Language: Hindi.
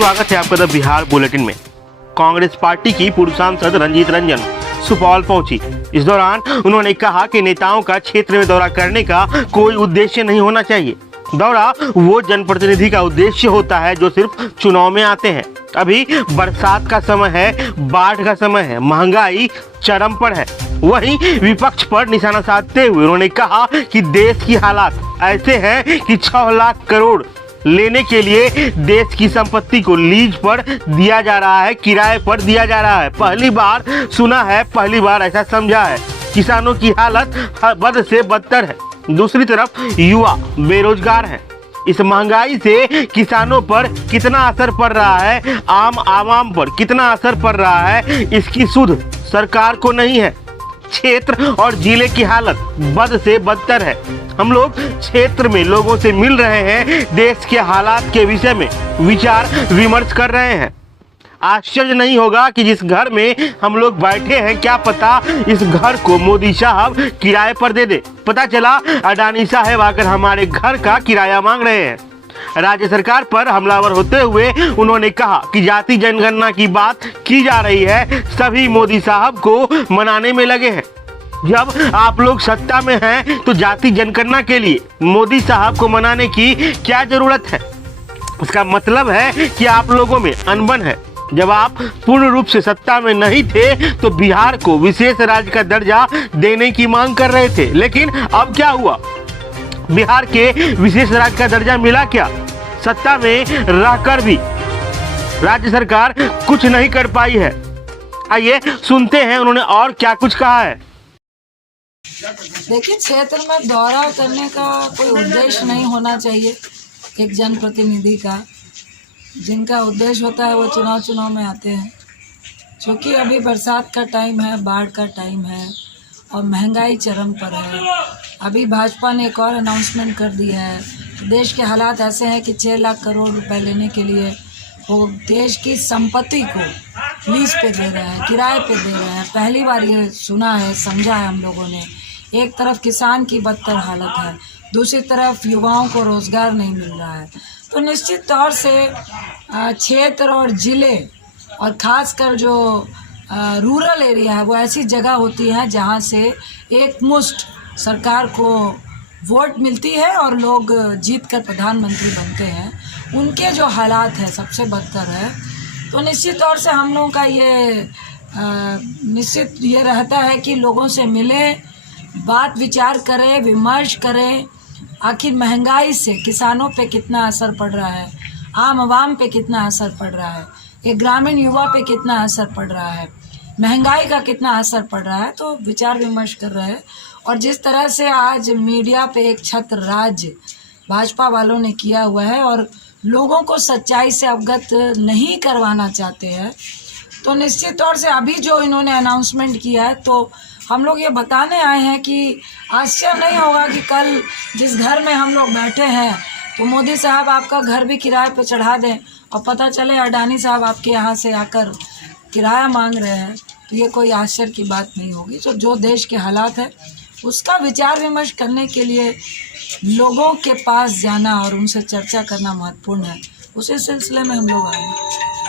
स्वागत है आपका द बिहार बुलेटिन में। कांग्रेस पार्टी की पूर्व सांसद रंजीत रंजन सुपौल पहुंची। इस दौरान उन्होंने कहा कि नेताओं का क्षेत्र में दौरा करने का कोई उद्देश्य नहीं होना चाहिए। दौरा वो जनप्रतिनिधि का उद्देश्य होता है जो सिर्फ चुनाव में आते हैं। अभी बरसात का समय है, बाढ़ का समय है, महंगाई चरम पर है। वहीं विपक्ष पर निशाना साधते हुए उन्होंने कहा कि देश की हालात ऐसे हैं कि 6 लाख करोड़ लेने के लिए देश की संपत्ति को लीज पर दिया जा रहा है, किराए पर दिया जा रहा है। पहली बार सुना है, पहली बार ऐसा समझा है। किसानों की हालत बद से बदतर है। दूसरी तरफ युवा बेरोजगार हैं। इस महंगाई से किसानों पर कितना असर पड़ रहा है, आम आवाम पर कितना असर पड़ रहा है, इसकी सुध सरकार को नहीं है। क्षेत्र और जिले की हालत बद से बदतर है। हम लोग क्षेत्र में लोगों से मिल रहे हैं, देश के हालात के विषय में विचार विमर्श कर रहे हैं। आश्चर्य नहीं होगा कि जिस घर में हम लोग बैठे हैं, क्या पता इस घर को मोदी साहब किराए पर दे दे। पता चला अडानी साहब आकर हमारे घर का किराया मांग रहे हैं। राज्य सरकार पर हमलावर होते हुए उन्होंने कहा कि जाति जनगणना की बात की जा रही है, सभी मोदी साहब को मनाने में लगे हैं। जब आप लोग सत्ता में हैं तो जाति जनगणना के लिए मोदी साहब को मनाने की क्या जरूरत है? इसका मतलब है कि आप लोगों में अनबन है। जब आप पूर्ण रूप से सत्ता में नहीं थे तो बिहार को विशेष राज्य का दर्जा देने की मांग कर रहे थे, लेकिन अब क्या हुआ? बिहार के विशेष राज्य का दर्जा मिला क्या? सत्ता में रहकर भी राज्य सरकार कुछ नहीं कर पाई है। आइए सुनते हैं उन्होंने और क्या कुछ कहा है। देखिए, क्षेत्र में दौरा करने का कोई उद्देश्य नहीं होना चाहिए एक जनप्रतिनिधि का। जिनका उद्देश्य होता है वो चुनाव में आते हैं। क्योंकि अभी बरसात का टाइम है, बाढ़ का टाइम है और महंगाई चरम पर है। अभी भाजपा ने एक और अनाउंसमेंट कर दिया है। देश के हालात ऐसे हैं कि 6 लाख करोड़ रुपए लेने के लिए वो देश की संपत्ति को लीज पे दे रहे हैं, किराए पे दे रहे हैं। पहली बार ये सुना है, समझा है हम लोगों ने। एक तरफ किसान की बदतर हालत है, दूसरी तरफ युवाओं को रोज़गार नहीं मिल रहा है। तो निश्चित तौर से क्षेत्र और ज़िले और ख़ासकर जो रूरल एरिया है वो ऐसी जगह होती है जहाँ से एक मुश्त सरकार को वोट मिलती है और लोग जीत कर प्रधानमंत्री बनते हैं। उनके जो हालात हैं सबसे बदतर है। तो निश्चित तौर से हम लोगों का ये निश्चित ये रहता है कि लोगों से मिलें, बात विचार करें, विमर्श करें। आखिर महंगाई से किसानों पे कितना असर पड़ रहा है, आम आवाम पे कितना असर पड़ रहा है, एक ग्रामीण युवा पे कितना असर पड़ रहा है, महंगाई का कितना असर पड़ रहा है। तो विचार विमर्श कर रहे हैं। और जिस तरह से आज मीडिया पे एक छत्र राज भाजपा वालों ने किया हुआ है और लोगों को सच्चाई से अवगत नहीं करवाना चाहते हैं, तो निश्चित तौर से अभी जो इन्होंने अनाउंसमेंट किया है तो हम लोग ये बताने आए हैं कि आश्चर्य नहीं होगा कि कल जिस घर में हम लोग बैठे हैं तो मोदी साहब आपका घर भी किराए पे चढ़ा दें और पता चले अडानी साहब आपके यहाँ से आकर किराया मांग रहे हैं। तो ये कोई आश्चर्य की बात नहीं होगी। तो जो देश के हालात है उसका विचार विमर्श करने के लिए लोगों के पास जाना और उनसे चर्चा करना महत्वपूर्ण है। उसी सिलसिले में हम लोग आए हैं।